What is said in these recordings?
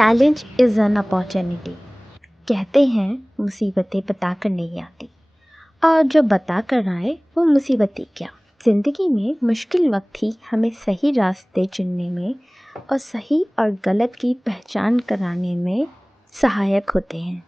Challenge is an opportunity. कहते हैं मुसीबतें बता कर नहीं आती, और जो बता कर आए वो मुसीबतें क्या। ज़िंदगी में मुश्किल वक्त ही हमें सही रास्ते चुनने में और सही और गलत की पहचान कराने में सहायक होते हैं।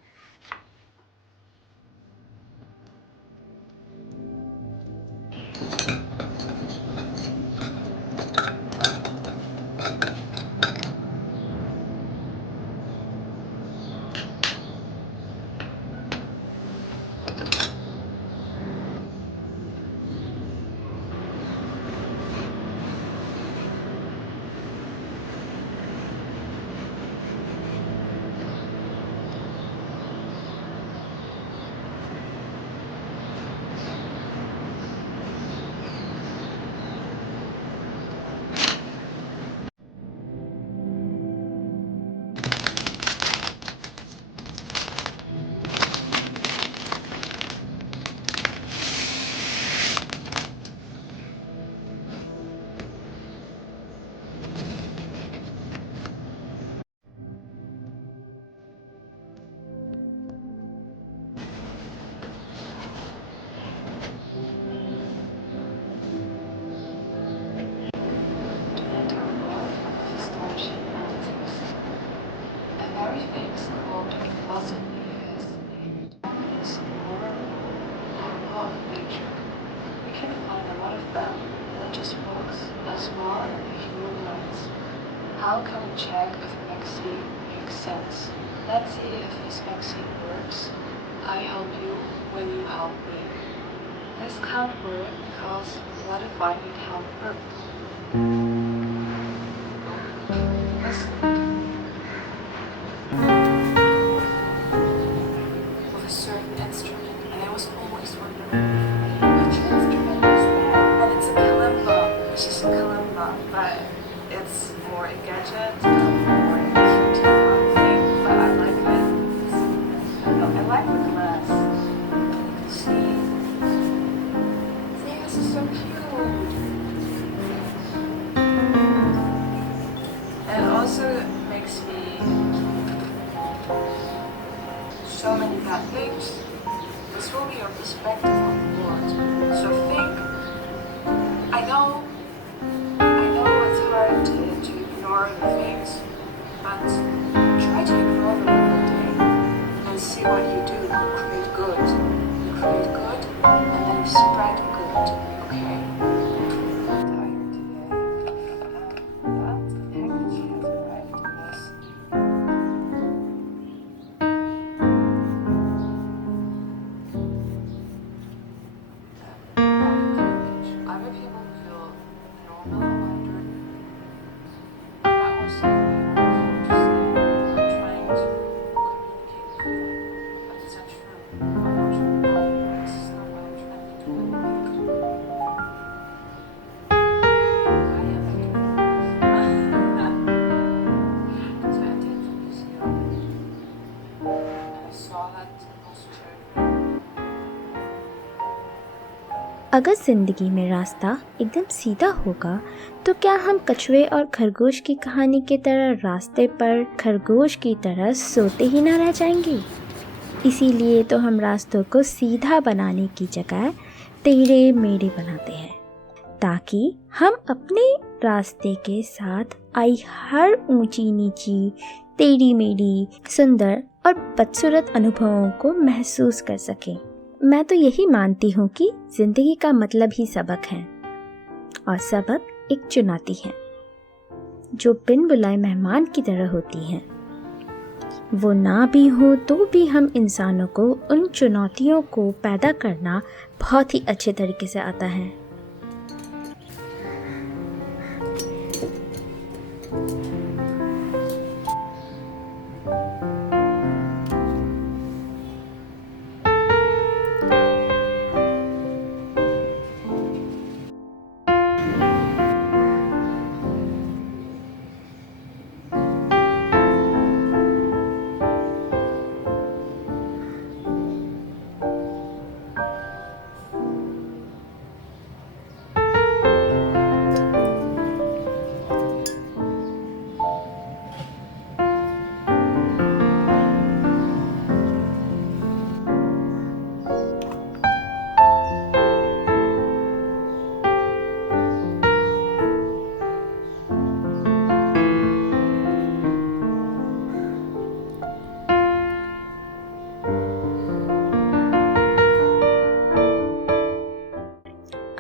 Everything's called philosophy is topics or law of nature. We can find a lot of them, religious books, as well in the human rights. How can we check if a vaccine makes sense? Let's see if this vaccine works. I help you when you help me. This can't work because what if I need help first? Listen. With a certain instrument, and I was always wondering, which instrument is that? And it's a kalimba. It's just a kalimba, but it's more a gadget, more a cute thing. But I like it. I like the glass. And you can see. See, this is so cute. And it also makes me so many bad things. This will be your perspective on the world. So think. I know it's hard to ignore the things, but try to ignore them one day and see what you do. You create good. You create good, and then you spread good. Okay? I'm tired today. That package has arrived was other people feel normal under that was something interesting. I'm trying to communicate the feeling, but it's not true. I'm not true. This is not what I'm trying to do. I am because I attended the museum and I saw that most children. अगर ज़िंदगी में रास्ता एकदम सीधा होगा तो क्या हम कछुए और खरगोश की कहानी की तरह रास्ते पर खरगोश की तरह सोते ही ना रह जाएंगे? इसीलिए तो हम रास्तों को सीधा बनाने की जगह टेढ़े मेढ़े बनाते हैं, ताकि हम अपने रास्ते के साथ आई हर ऊंची नीची, टेढ़ी मेढ़ी, सुंदर और बदसूरत अनुभवों को महसूस कर सकें। मैं तो यही मानती हूँ कि ज़िंदगी का मतलब ही सबक है, और सबक एक चुनौती है जो बिन बुलाए मेहमान की तरह होती है। वो ना भी हो तो भी हम इंसानों को उन चुनौतियों को पैदा करना बहुत ही अच्छे तरीके से आता है।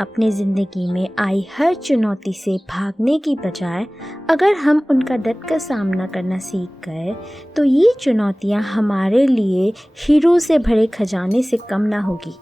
अपनी ज़िंदगी में आई हर चुनौती से भागने की बजाय अगर हम उनका डट कर सामना करना सीख गए तो ये चुनौतियाँ हमारे लिए हीरो से भरे खजाने से कम ना होगी।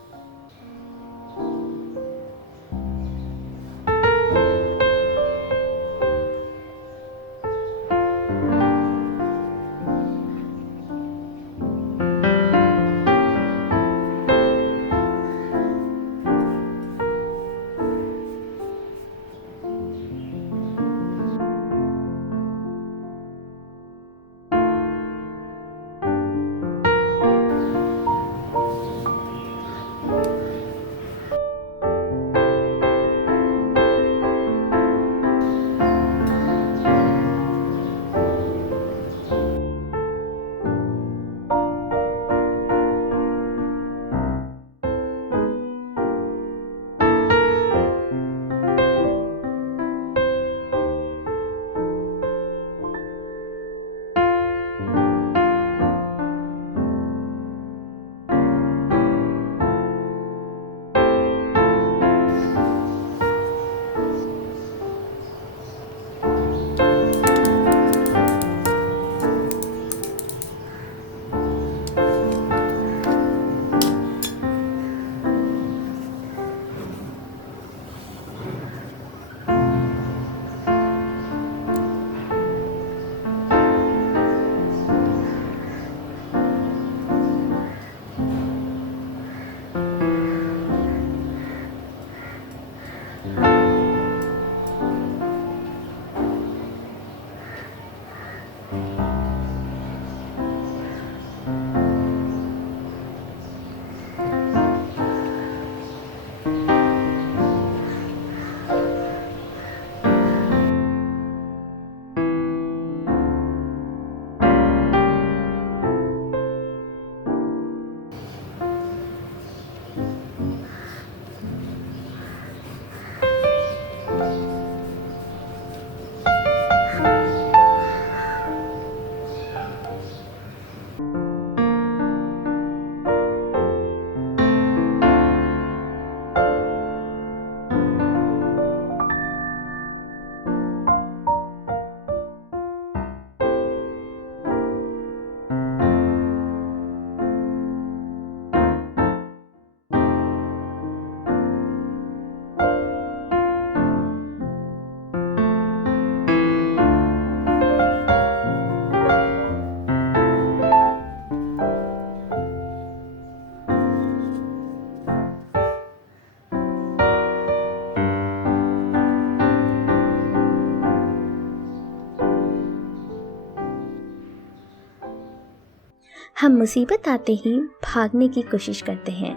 हम मुसीबत आते ही भागने की कोशिश करते हैं,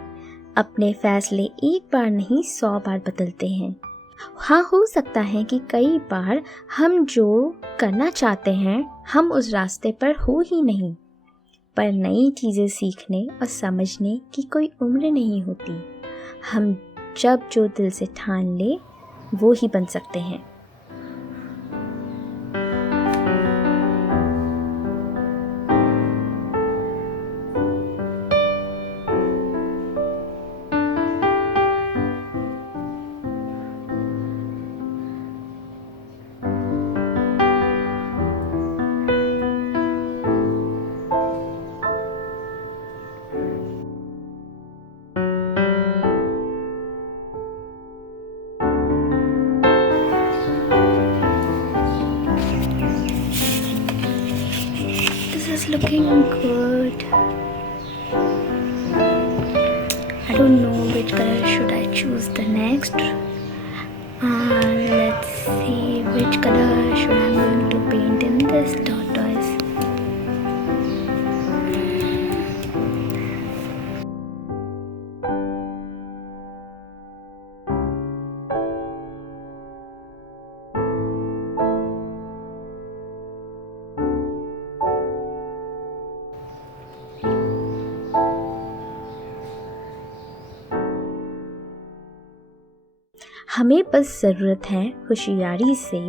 अपने फैसले एक बार नहीं 100 बार बदलते हैं। हाँ, हो सकता है कि कई बार हम जो करना चाहते हैं हम उस रास्ते पर हो ही नहीं, पर नई चीज़ें सीखने और समझने की कोई उम्र नहीं होती। हम जब जो दिल से ठान ले वो ही बन सकते हैं। This is looking good. I don't know which color should I choose the next. Let's see which color should I'm going to paint in this tortoise. हमें बस ज़रूरत है होशियारी से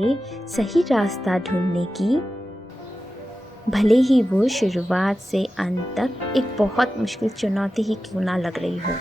सही रास्ता ढूंढने की, भले ही वो शुरुआत से अंत तक एक बहुत मुश्किल चुनौती ही क्यों ना लग रही हो।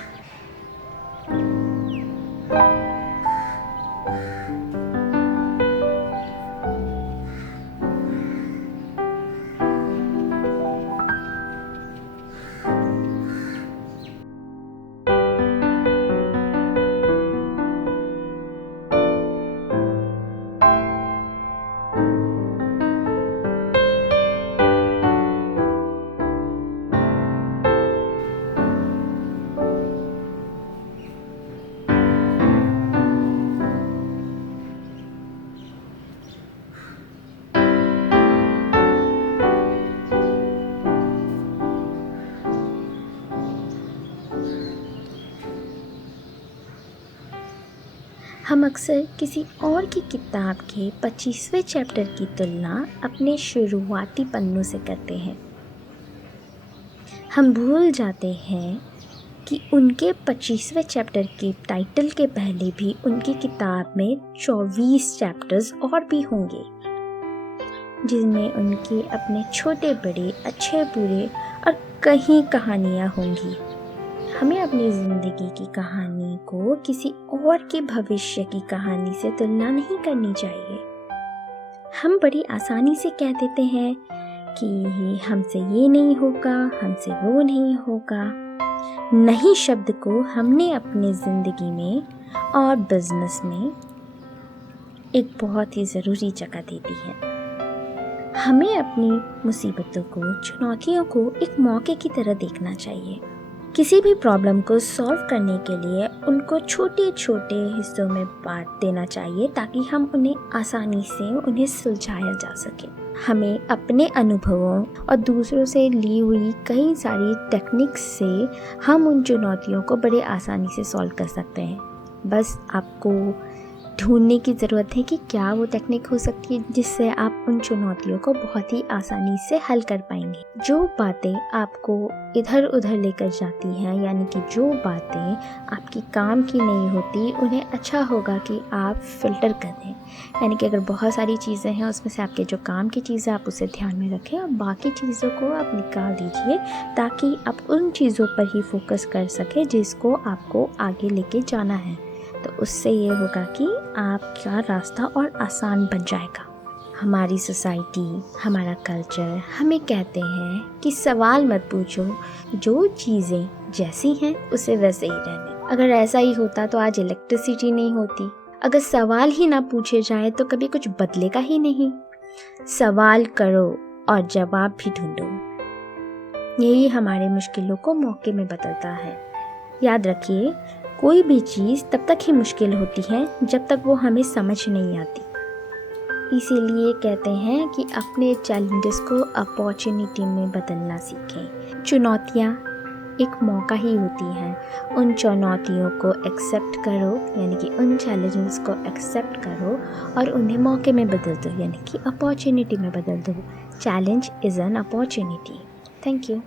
हम अक्सर किसी और की किताब के 25वें चैप्टर की तुलना अपने शुरुआती पन्नों से करते हैं। हम भूल जाते हैं कि उनके 25वें चैप्टर के टाइटल के पहले भी उनकी किताब में 24 चैप्टर्स और भी होंगे, जिनमें उनके अपने छोटे बड़े, अच्छे बुरे और कई कहानियाँ होंगी। हमें अपनी ज़िंदगी की कहानी को किसी और के भविष्य की कहानी से तुलना नहीं करनी चाहिए। हम बड़ी आसानी से कह देते हैं कि हमसे ये नहीं होगा, हमसे वो नहीं होगा। नहीं शब्द को हमने अपनी ज़िंदगी में और बिजनेस में एक बहुत ही ज़रूरी जगह दे दी है। हमें अपनी मुसीबतों को, चुनौतियों को एक मौके की तरह देखना चाहिए। किसी भी प्रॉब्लम को सॉल्व करने के लिए उनको छोटे छोटे हिस्सों में बांट देना चाहिए ताकि हम उन्हें आसानी से उन्हें सुलझाया जा सके। हमें अपने अनुभवों और दूसरों से ली हुई कई सारी टेक्निक्स से हम उन चुनौतियों को बड़े आसानी से सॉल्व कर सकते हैं। बस आपको ढूंढने की ज़रूरत है कि क्या वो टेक्निक हो सकती है जिससे आप उन चुनौतियों को बहुत ही आसानी से हल कर पाएंगे। जो बातें आपको इधर उधर लेकर जाती हैं, यानी कि जो बातें आपकी काम की नहीं होती, उन्हें अच्छा होगा कि आप फ़िल्टर कर दें। यानी कि अगर बहुत सारी चीज़ें हैं उसमें से आपके जो काम की चीज़ें आप उसे ध्यान में रखें और बाकी चीज़ों को आप निकाल दीजिए ताकि आप उन चीज़ों पर ही फोकस कर सकें जिसको आपको आगे लेके जाना है। तो उससे ये होगा कि आपका रास्ता और आसान बन जाएगा। हमारी सोसाइटी, हमारा कल्चर हमें कहते हैं कि सवाल मत पूछो, जो चीज़ें जैसी हैं उसे वैसे ही रहने। अगर ऐसा ही होता तो आज इलेक्ट्रिसिटी नहीं होती। अगर सवाल ही ना पूछे जाए तो कभी कुछ बदलेगा ही नहीं। सवाल करो और जवाब भी ढूंढो। यही हमारे मुश्किलों को मौके में बदलता है। याद रखिए, कोई भी चीज़ तब तक ही मुश्किल होती है जब तक वो हमें समझ नहीं आती। इसीलिए कहते हैं कि अपने चैलेंजेस को अपॉर्चुनिटी में बदलना सीखें। चुनौतियाँ एक मौका ही होती हैं। उन चुनौतियों को एक्सेप्ट करो, यानी कि उन चैलेंजेस को एक्सेप्ट करो और उन्हें मौके में बदल दो, यानी कि अपॉर्चुनिटी में बदल दो। Challenge is an opportunity. Thank you.